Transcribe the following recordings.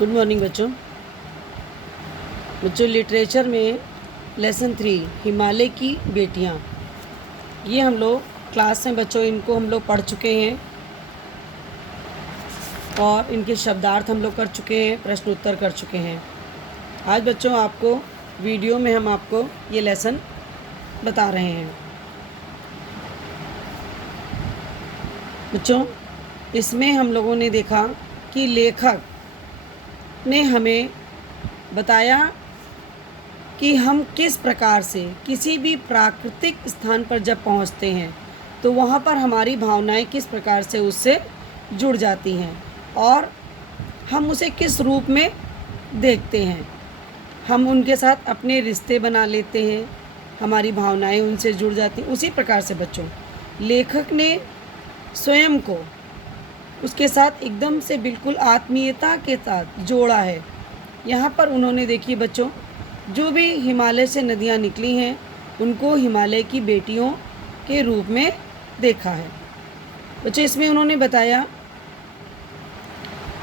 Good morning बच्चों। Literature में lesson 3 Himalaya की बेटियां, ये हम लोग क्लास में बच्चों इनको हम लोग पढ़ चुके हैं और इनके शब्दार्थ हम लोग कर चुके हैं, प्रश्न उत्तर कर चुके हैं। आज बच्चों आपको वीडियो में हम आपको ये लेसन बता रहे हैं। बच्चों इसमें हम लोगों ने देखा कि लेखक ने हमें बताया कि हम किस प्रकार से किसी भी प्राकृतिक स्थान पर जब पहुंचते हैं तो वहां पर हमारी भावनाएं किस प्रकार से उससे जुड़ जाती हैं और हम उसे किस रूप में देखते हैं। हम उनके साथ अपने रिश्ते बना लेते हैं, हमारी भावनाएं उनसे जुड़ जाती हैं। उसी प्रकार से बच्चों लेखक ने स्वयं को उसके साथ एकदम से बिल्कुल आत्मीयता के साथ जोड़ा है। यहाँ पर उन्होंने देखिए बच्चों, जो भी हिमालय से नदियाँ निकली हैं उनको हिमालय की बेटियों के रूप में देखा है। बच्चों इसमें उन्होंने बताया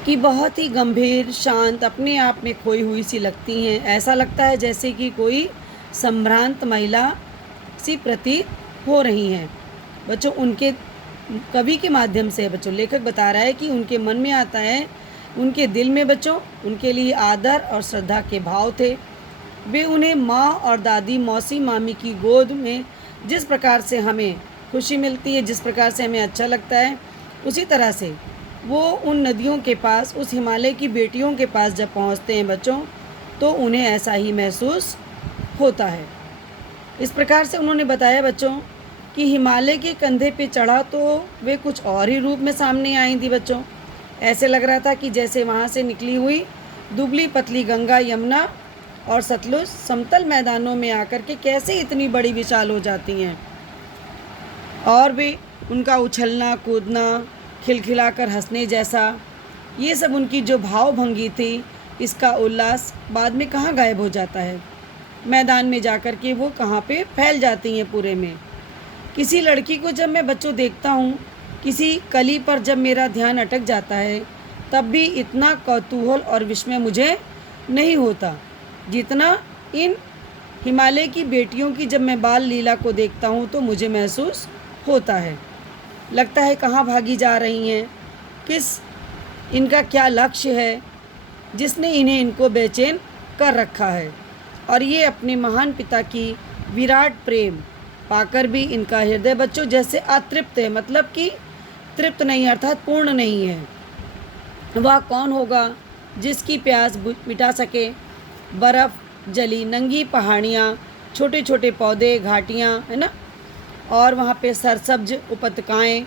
कि बहुत ही गंभीर, शांत, अपने आप में खोई हुई सी लगती हैं। ऐसा लगता है जैसे कि कोई संभ्रांत महिला सी प्रतीत हो रही हैं। बच्चों उनके कवि के माध्यम से बच्चों लेखक बता रहा है कि उनके मन में आता है, उनके दिल में बच्चों उनके लिए आदर और श्रद्धा के भाव थे। वे उन्हें माँ और दादी, मौसी, मामी की गोद में जिस प्रकार से हमें खुशी मिलती है, जिस प्रकार से हमें अच्छा लगता है, उसी तरह से वो उन नदियों के पास, उस हिमालय की बेटियों के पास जब पहुँचते हैं बच्चों तो उन्हें ऐसा ही महसूस होता है। इस प्रकार से उन्होंने बताया बच्चों कि हिमालय के कंधे पे चढ़ा तो वे कुछ और ही रूप में सामने आई थी बच्चों। ऐसे लग रहा था कि जैसे वहाँ से निकली हुई दुबली पतली गंगा, यमुना और सतलुज समतल मैदानों में आकर के कैसे इतनी बड़ी विशाल हो जाती हैं और वे उनका उछलना कूदना, खिलखिलाकर हंसने जैसा, ये सब उनकी जो भावभंगी थी, इसका उल्लास बाद में कहाँ गायब हो जाता है। मैदान में जाकर के वो कहाँ पे फैल जाती हैं पूरे में। किसी लड़की को जब मैं बच्चों देखता हूँ, किसी कली पर जब मेरा ध्यान अटक जाता है, तब भी इतना कौतूहल और विस्मय मुझे नहीं होता जितना इन हिमालय की बेटियों की जब मैं बाल लीला को देखता हूँ तो मुझे महसूस होता है। लगता है कहाँ भागी जा रही हैं, किस इनका क्या लक्ष्य है जिसने इनको बेचैन कर रखा है। और ये अपने महान पिता की विराट प्रेम पाकर भी इनका हृदय बच्चों जैसे अतृप्त है, मतलब कि तृप्त नहीं, अर्थात पूर्ण नहीं है। वह कौन होगा जिसकी प्यास मिटा सके। बर्फ़ जली नंगी पहाड़ियाँ, छोटे छोटे पौधे, घाटियाँ, है ना, और वहाँ पे सरसब्ज उपत्यकाएँ,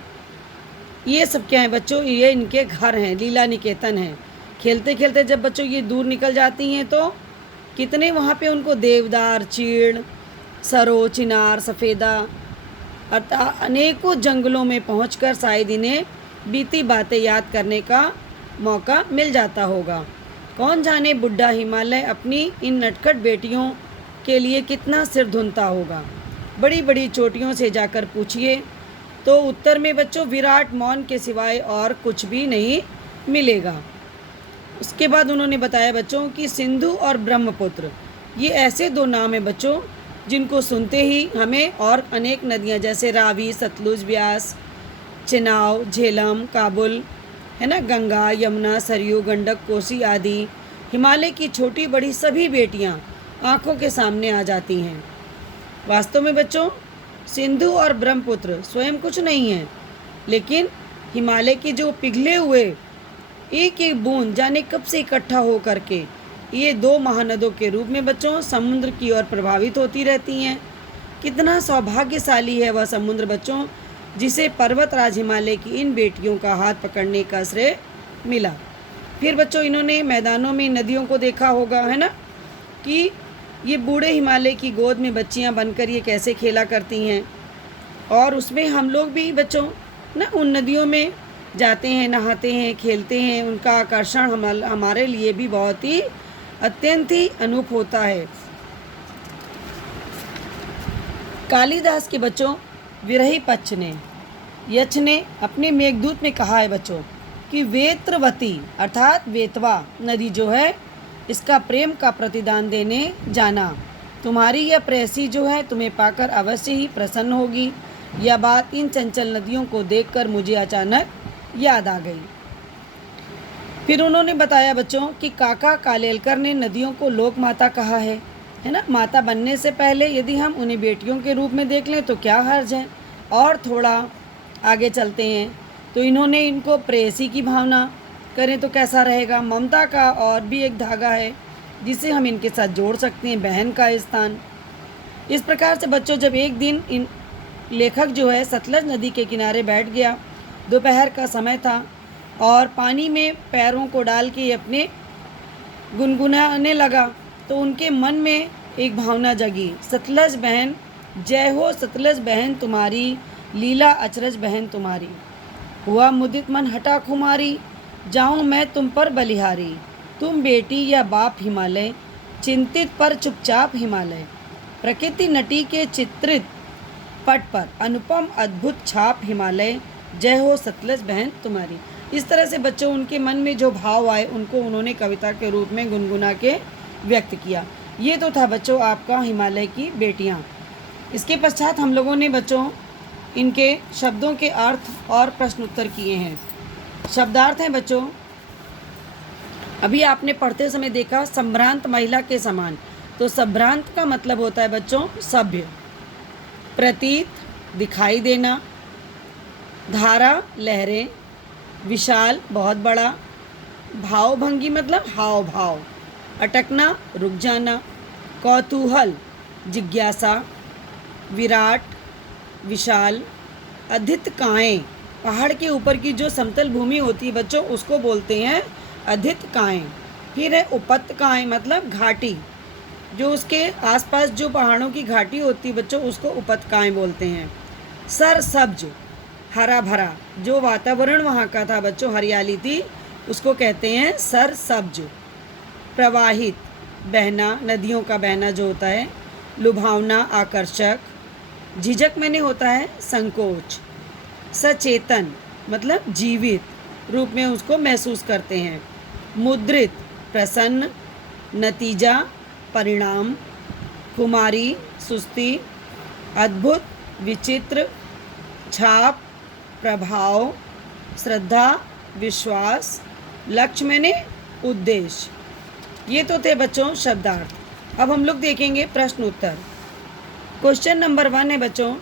ये सब क्या हैं बच्चों, ये इनके घर हैं, लीला निकेतन हैं। खेलते खेलते जब बच्चों ये दूर निकल जाती हैं तो कितने वहाँ पे उनको देवदार, चीड़, सरो, चिनार, सफ़ेदा अर्थात अनेकों जंगलों में पहुंचकर शायद इन्हें बीती बातें याद करने का मौका मिल जाता होगा। कौन जाने बुढ़ा हिमालय अपनी इन नटखट बेटियों के लिए कितना सिर धुनता होगा। बड़ी बड़ी चोटियों से जाकर पूछिए तो उत्तर में बच्चों विराट मौन के सिवाय और कुछ भी नहीं मिलेगा। उसके बाद उन्होंने बताया बच्चों कि सिंधु और ब्रह्मपुत्र, ये ऐसे दो नाम हैं बच्चों जिनको सुनते ही हमें और अनेक नदियाँ जैसे रावी, सतलुज, ब्यास, चिनाव, झेलम, काबुल, है ना, गंगा, यमुना, सरयू, गंडक, कोसी आदि हिमालय की छोटी बड़ी सभी बेटियाँ आँखों के सामने आ जाती हैं। वास्तव में बच्चों सिंधु और ब्रह्मपुत्र स्वयं कुछ नहीं है, लेकिन हिमालय के जो पिघले हुए एक एक बूंद जाने कब से इकट्ठा हो करके ये दो महानदों के रूप में बच्चों समुद्र की ओर प्रभावित होती रहती हैं। कितना सौभाग्यशाली है वह समुद्र बच्चों जिसे पर्वतराज हिमालय की इन बेटियों का हाथ पकड़ने का श्रेय मिला। फिर बच्चों इन्होंने मैदानों में नदियों को देखा होगा, है ना, कि ये बूढ़े हिमालय की गोद में बच्चियां बनकर ये कैसे खेला करती हैं और उसमें हम लोग भी बच्चों ना उन नदियों में जाते हैं, नहाते हैं, खेलते हैं। उनका आकर्षण हमारे लिए भी बहुत ही अत्यंत ही अनूप होता है। कालिदास के बच्चों विरही यक्ष ने अपने मेघदूत में कहा है बच्चों कि वेत्रवती अर्थात वेतवा नदी जो है इसका प्रेम का प्रतिदान देने जाना। तुम्हारी यह प्रेयसी जो है तुम्हें पाकर अवश्य ही प्रसन्न होगी। यह बात इन चंचल नदियों को देखकर मुझे अचानक याद आ गई। फिर उन्होंने बताया बच्चों कि काका कालेलकर ने नदियों को लोक माता कहा है ना। माता बनने से पहले यदि हम उन्हें बेटियों के रूप में देख लें तो क्या हर्ज है। और थोड़ा आगे चलते हैं तो इन्होंने इनको प्रेयसी की भावना करें तो कैसा रहेगा। ममता का और भी एक धागा है जिसे हम इनके साथ जोड़ सकते हैं, बहन का स्थान। इस प्रकार से बच्चों जब एक दिन इन लेखक जो है सतलज नदी के किनारे बैठ गया, दोपहर का समय था और पानी में पैरों को डाल के अपने गुनगुनाने लगा तो उनके मन में एक भावना जगी, सतलज बहन जय हो, सतलज बहन तुम्हारी लीला अचरज बहन तुम्हारी। हुआ मुदित मन हटा खुमारी, जाऊँ मैं तुम पर बलिहारी। तुम बेटी या बाप हिमालय, चिंतित पर चुपचाप हिमालय। प्रकृति नटी के चित्रित पट पर अनुपम अद्भुत छाप हिमालय, जय हो सतलज बहन तुम्हारी। इस तरह से बच्चों उनके मन में जो भाव आए उनको उन्होंने कविता के रूप में गुनगुना के व्यक्त किया। ये तो था बच्चों आपका हिमालय की बेटियाँ। इसके पश्चात हम लोगों ने बच्चों इनके शब्दों के अर्थ और प्रश्न उत्तर किए हैं। शब्दार्थ हैं बच्चों, अभी आपने पढ़ते समय देखा संभ्रांत महिला के समान, तो संभ्रांत का मतलब होता है बच्चों सभ्य। प्रतीत दिखाई देना, धारा लहरें, विशाल बहुत बड़ा, भावभंगी मतलब हाव भाव, अटकना रुक जाना, कौतूहल जिज्ञासा, विराट विशाल, अधितकाएँ पहाड़ के ऊपर की जो समतल भूमि होती है बच्चों उसको बोलते हैं अधितकाएँ। फिर है उपत्यकाएँ मतलब घाटी, जो उसके आसपास जो पहाड़ों की घाटी होती है बच्चों उसको उपत्यकाएँ बोलते हैं। सरसब्ज हरा भरा, जो वातावरण वहाँ का था बच्चों हरियाली थी उसको कहते हैं सरसब्ज। प्रवाहित बहना, नदियों का बहना जो होता है। लुभावना आकर्षक, झिझक मैंने होता है संकोच। सचेतन मतलब जीवित रूप में उसको महसूस करते हैं। मुद्रित प्रसन्न, नतीजा परिणाम। कुमारी सुस्ती, अद्भुत विचित्र, छाप प्रभाव, श्रद्धा विश्वास, लक्ष्य मैंने उद्देश्य। ये तो थे बच्चों शब्दार्थ। अब हम लोग देखेंगे प्रश्न उत्तर। क्वेश्चन नंबर 1 है बच्चों,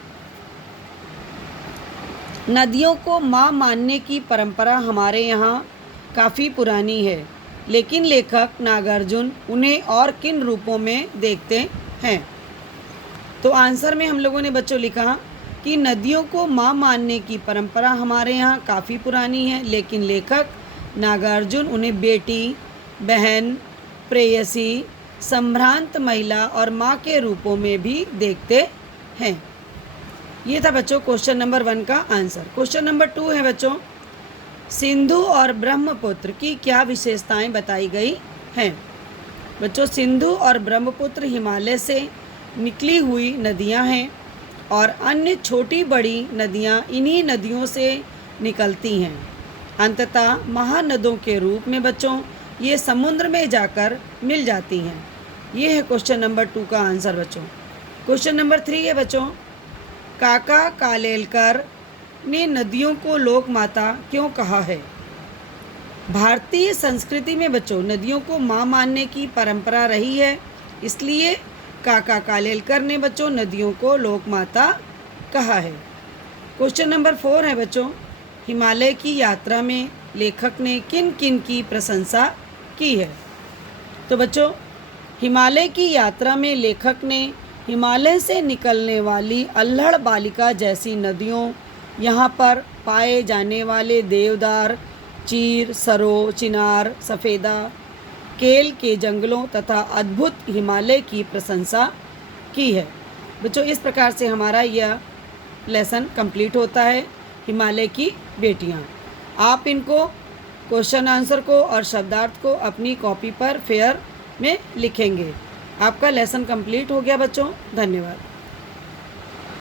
नदियों को माँ मानने की परंपरा हमारे यहाँ काफ़ी पुरानी है, लेकिन लेखक नागार्जुन उन्हें और किन रूपों में देखते हैं। तो आंसर में हम लोगों ने बच्चों लिखा कि नदियों को माँ मानने की परंपरा हमारे यहाँ काफ़ी पुरानी है, लेकिन लेखक नागार्जुन उन्हें बेटी, बहन, प्रेयसी, संभ्रांत महिला और माँ के रूपों में भी देखते हैं। ये था बच्चों क्वेश्चन नंबर 1 का आंसर। क्वेश्चन नंबर 2 है बच्चों, सिंधु और ब्रह्मपुत्र की क्या विशेषताएं बताई गई हैं। बच्चों सिंधु और ब्रह्मपुत्र हिमालय से निकली हुई नदियां हैं और अन्य छोटी बड़ी नदियां इन्हीं नदियों से निकलती हैं। अंततः महानदों के रूप में बच्चों ये समुद्र में जाकर मिल जाती हैं। ये है क्वेश्चन नंबर 2 का आंसर बच्चों। क्वेश्चन नंबर 3 है बच्चों, काका कालेलकर ने नदियों को लोक माता क्यों कहा है। भारतीय संस्कृति में बच्चों नदियों को माँ मानने की परंपरा रही है, इसलिए काका कालेलकर ने बच्चों नदियों को लोक माता कहा है। क्वेश्चन नंबर 4 है बच्चों, हिमालय की यात्रा में लेखक ने किन किन की प्रशंसा की है। तो बच्चों हिमालय की यात्रा में लेखक ने हिमालय से निकलने वाली अल्हड़ बालिका जैसी नदियों, यहाँ पर पाए जाने वाले देवदार, चीर, सरो, चिनार, सफ़ेदा, केल के जंगलों तथा अद्भुत हिमालय की प्रशंसा की है। बच्चों इस प्रकार से हमारा यह लेसन कंप्लीट होता है, हिमालय की बेटियाँ। आप इनको क्वेश्चन आंसर को और शब्दार्थ को अपनी कॉपी पर फेयर में लिखेंगे। आपका लेसन कंप्लीट हो गया बच्चों, धन्यवाद।